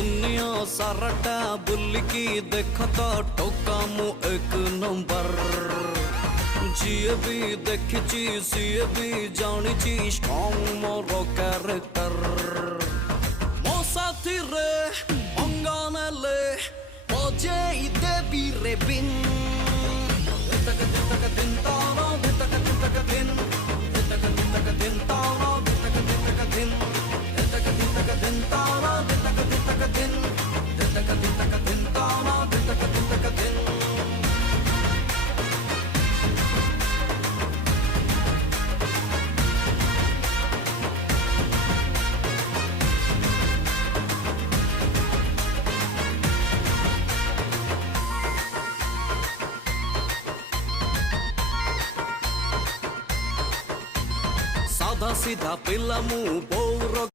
दुनिया साराटा बुलिकी देख तो टोका मु एक नंबर। जीए भी देखी सीए भी जानी स्ट्रॉन्ग मोर कैरेक्टर। मो साथी रे अंगाने ले बजे देवी रे बिन धितक धितक दिन तारा धितक धितक दिन धितक धितक दिन तारा धितक धितक दिन धितक धितक दिन तारा धितक धितक दिन धितक धितक दिन तारा धितक धितक दिन। साधा सीधा पिला मु बोर